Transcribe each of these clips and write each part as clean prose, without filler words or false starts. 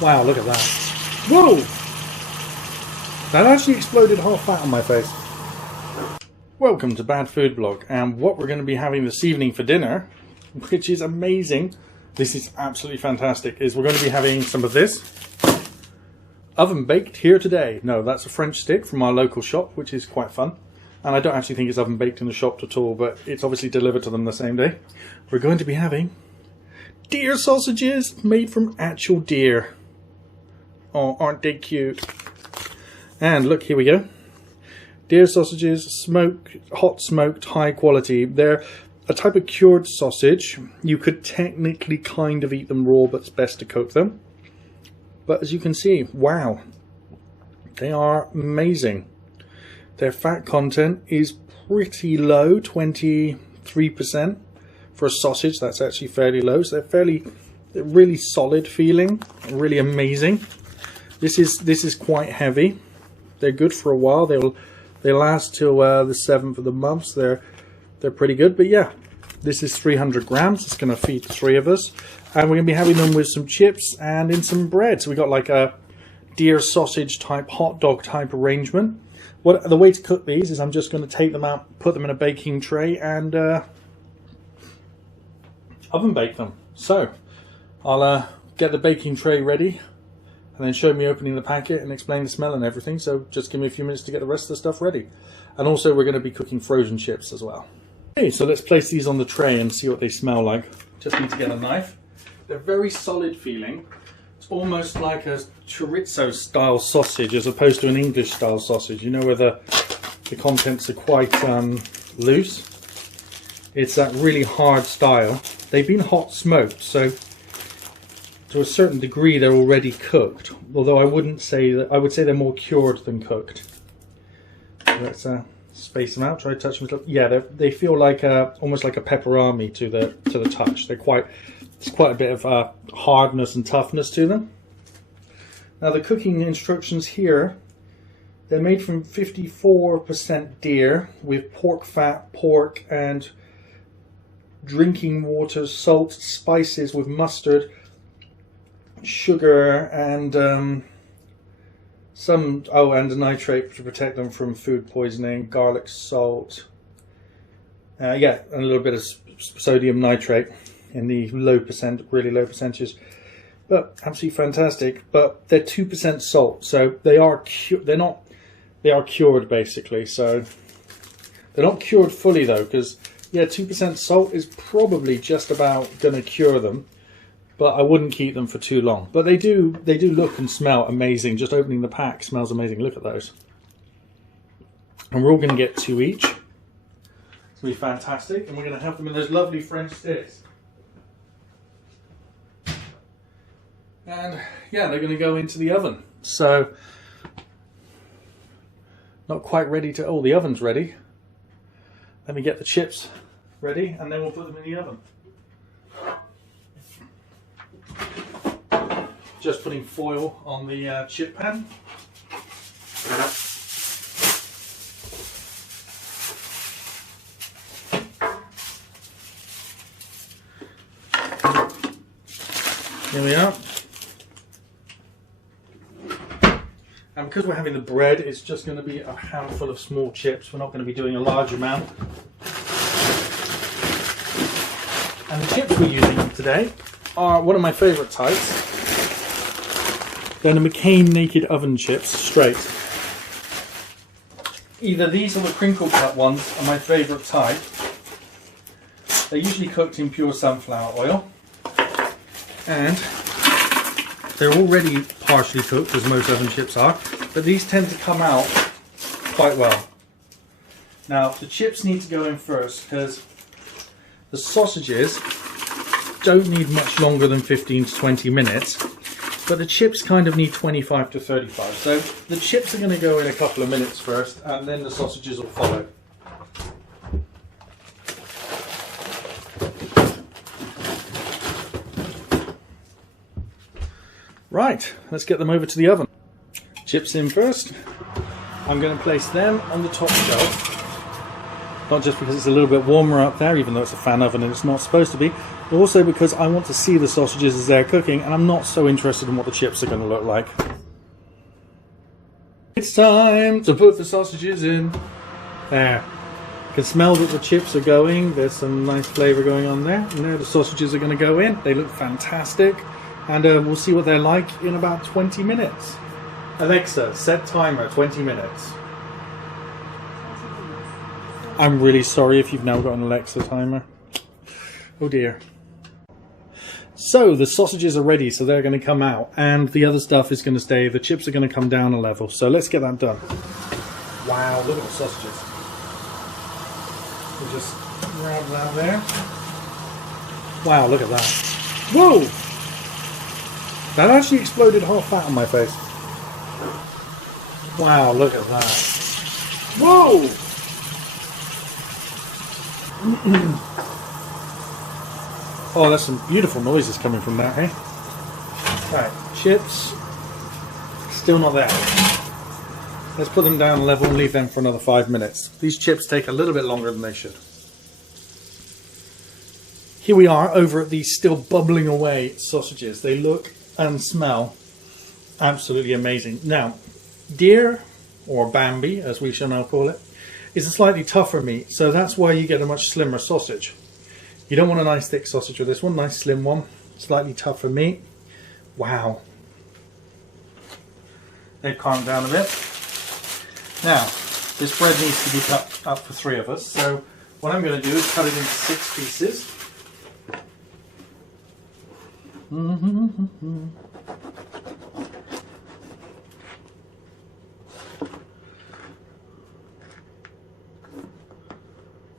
Wow, look at that. Whoa! That actually exploded half fat on my face. Welcome to Bad Food Blog, and what we're going to be having this evening for dinner, which is amazing, this is absolutely fantastic, is we're going to be having some of this. Oven baked here today. No, that's a French stick from our local shop, which is quite fun. And I don't actually think it's oven baked in the shop at all, but it's obviously delivered to them the same day. We're going to be having deer sausages made from actual deer. Oh, aren't they cute? And look, here we go. Deer sausages, smoked, hot smoked, high quality. They're a type of cured sausage. You could technically kind of eat them raw, but it's best to cook them. But as you can see, wow, they are amazing. Their fat content is pretty low, 23%. For a sausage, that's actually fairly low. So they're really solid feeling, really amazing. This is quite heavy. They're good for a while. They last till the 7th of the month. So they're pretty good. But yeah, this is 300 grams. It's going to feed the 3 of us. And we're going to be having them with some chips and in some bread. So we got like a deer sausage type, hot dog type arrangement. The way to cook these is I'm just going to take them out, put them in a baking tray and oven bake them. So I'll get the baking tray ready and then show me opening the packet and explain the smell and everything. So just give me a few minutes to get the rest of the stuff ready. And also we're going to be cooking frozen chips as well. Okay, so let's place these on the tray and see what they smell like. Just need to get a knife. They're very solid feeling. It's almost like a chorizo style sausage as opposed to an English style sausage. You know, where the contents are quite loose. It's that really hard style. They've been hot smoked, so to a certain degree they're already cooked. Although I wouldn't say that. I would say they're more cured than cooked. Let's space them out. Try to touch them. Yeah, they feel like almost like a pepperami to the touch. There's quite a bit of hardness and toughness to them. Now the cooking instructions here, they're made from 54% deer with pork fat, pork and drinking water, salt, spices with mustard, sugar and and a nitrate to protect them from food poisoning, garlic salt, yeah, and a little bit of sodium nitrate in the really low percentages, but absolutely fantastic. But they're 2% salt, so they are cured basically. So they're not cured fully though, because yeah, 2% salt is probably just about going to cure them. But I wouldn't keep them for too long. But they do look and smell amazing. Just opening the pack smells amazing. Look at those. And we're all going to get 2 each. It's going to be fantastic. And we're going to have them in those lovely French sticks. And yeah, they're going to go into the oven. So, not quite ready to... Oh, the oven's ready. Let me get the chips ready and then we'll put them in the oven. Just putting foil on the chip pan. Here we are. And because we're having the bread, it's just going to be a handful of small chips. We're not going to be doing a large amount. And the chips we're using today are one of my favourite types. They're the McCain Naked Oven Chips, straight. Either these or the crinkle cut ones are my favourite type. They're usually cooked in pure sunflower oil. And they're already partially cooked, as most oven chips are, but these tend to come out quite well. Now, the chips need to go in first, because the sausages don't need much longer than 15 to 20 minutes. But the chips kind of need 25 to 35. So the chips are going to go in a couple of minutes first, and then the sausages will follow. Right, let's get them over to the oven. Chips in first. I'm going to place them on the top shelf. Not just because it's a little bit warmer up there, even though it's a fan oven and it's not supposed to be, Also because I want to see the sausages as they're cooking, and I'm not so interested in what the chips are going to look like. It's time to put the sausages in. There. You can smell that the chips are going. There's some nice flavour going on there. And there the sausages are going to go in. They look fantastic. And we'll see what they're like in about 20 minutes. Alexa, set timer, 20 minutes. I'm really sorry if you've now got an Alexa timer. Oh dear. So the sausages are ready, so they're going to come out, and the other stuff is going to stay. The chips are going to come down a level, so let's get that done. Wow, look at the sausages. We'll just grab that there. Wow, look at that. Whoa! That actually exploded hot fat on my face. Wow, look at that. Whoa! Oh, that's some beautiful noises coming from that, eh? Right, chips. Still not there. Let's put them down level and leave them for another 5 minutes. These chips take a little bit longer than they should. Here we are over at these still bubbling away sausages. They look and smell absolutely amazing. Now, deer, or Bambi as we shall now call it, is a slightly tougher meat, so that's why you get a much slimmer sausage. You don't want a nice thick sausage with this one, nice slim one, slightly tougher meat. Wow. They've calmed down a bit. Now, this bread needs to be cut up for 3 of us, so what I'm going to do is cut it into 6 pieces.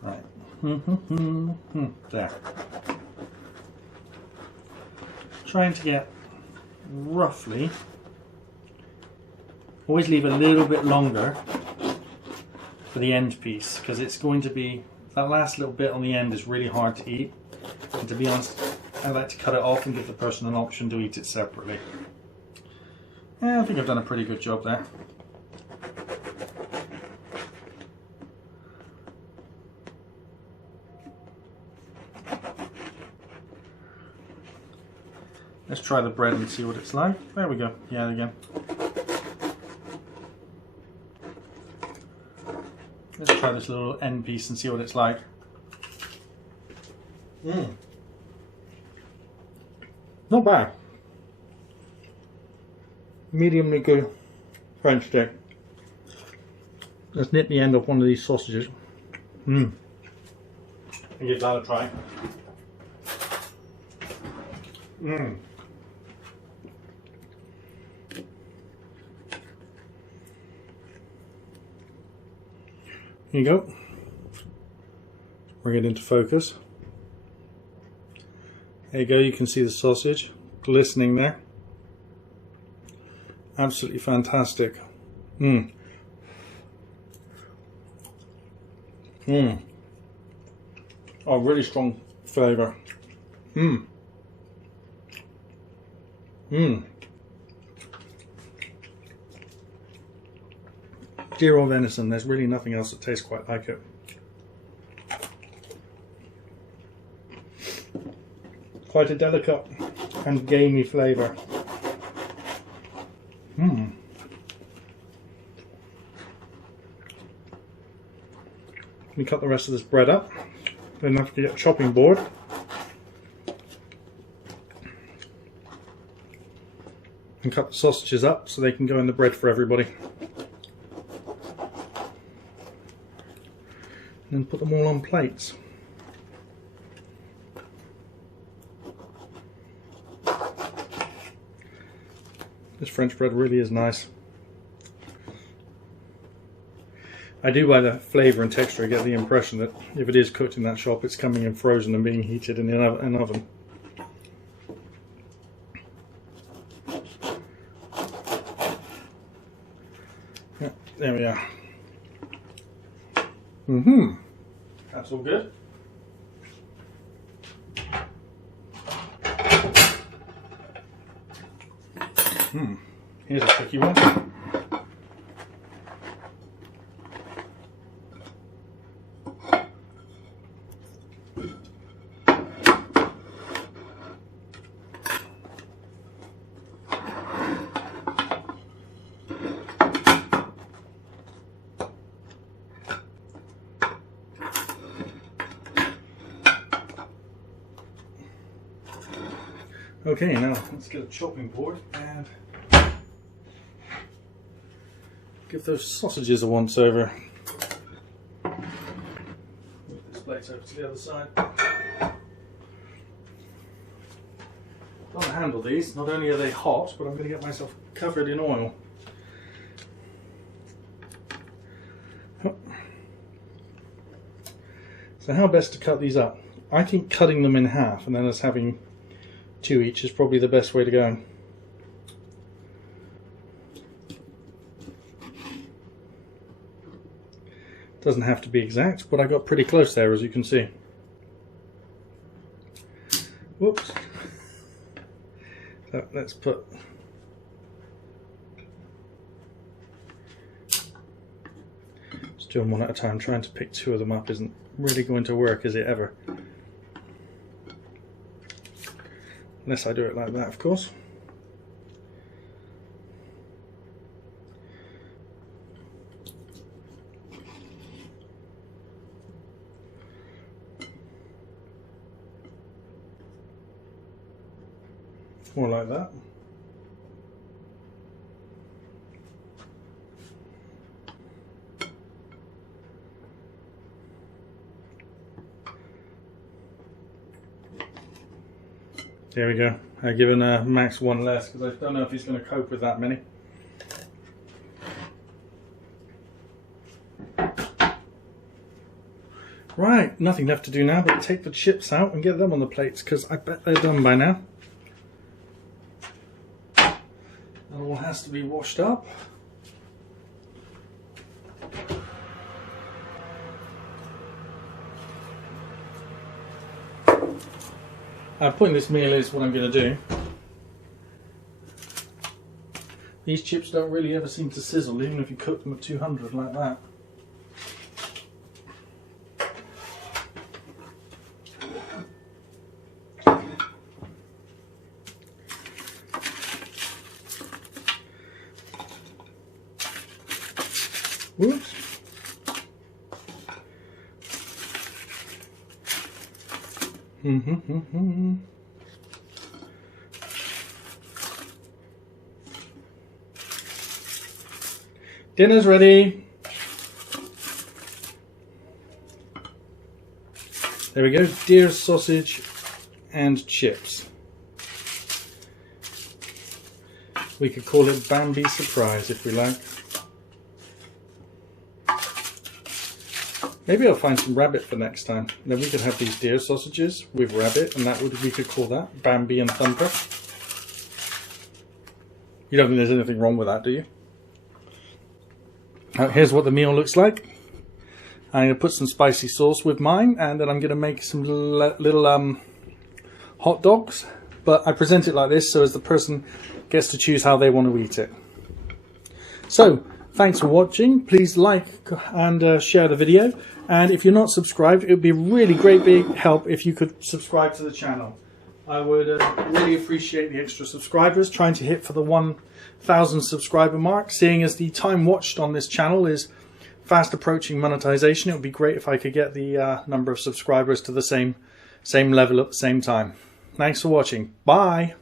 Right. There. Trying to get roughly, always leave a little bit longer for the end piece, because it's going to be, that last little bit on the end is really hard to eat, and to be honest I like to cut it off and give the person an option to eat it separately. Yeah, I think I've done a pretty good job there. Let's try the bread and see what it's like. There we go. Yeah, again. Let's try this little end piece and see what it's like. Not bad. Mediumly good French stick. Let's nip the end off one of these sausages. And give that a try. Here you go. Bring it into focus. There you go, you can see the sausage glistening there. Absolutely fantastic. Oh, really strong flavour. Deer or venison, there's really nothing else that tastes quite like it. Quite a delicate and gamey flavour. Let me cut the rest of this bread up. Then I have to get a chopping board. And cut the sausages up so they can go in the bread for everybody. And then put them all on plates. This French bread really is nice. I do, by the flavour and texture, get the impression that if it is cooked in that shop, it's coming in frozen and being heated in an oven. Yeah, there we are. That's all good. Here's a tricky one. Okay, now let's get a chopping board and give those sausages a once over. Move this plate over to the other side. Don't handle these. Not only are they hot, but I'm going to get myself covered in oil. So how best to cut these up? I think cutting them in half and then us having 2 each is probably the best way to go. Doesn't have to be exact, but I got pretty close there, as you can see. Whoops. So let's put just do them one at a time. Trying to pick 2 of them up isn't really going to work, is it ever? Unless I do it like that, of course. More like that. There we go. I've given Max 1 less because I don't know if he's going to cope with that many. Right, nothing left to do now but take the chips out and get them on the plates because I bet they're done by now. That all has to be washed up. Putting this meal is what I'm going to do. These chips don't really ever seem to sizzle, even if you cook them at 200 like that. Whoops. Dinner's ready. There we go, deer sausage and chips. We could call it Bambi Surprise if we like. Maybe I'll find some rabbit for next time. Then we could have these deer sausages with rabbit, and we could call that Bambi and Thumper. You don't think there's anything wrong with that, do you? Here's what the meal looks like. I'm going to put some spicy sauce with mine, and then I'm going to make some little hot dogs. But I present it like this so as the person gets to choose how they want to eat it. So, thanks for watching. Please like and share the video. And if you're not subscribed, it would be a really great big help if you could subscribe to the channel. I would really appreciate the extra subscribers, trying to hit for the 1,000 subscriber mark. Seeing as the time watched on this channel is fast approaching monetization, it would be great if I could get the number of subscribers to the same level at the same time. Thanks for watching. Bye!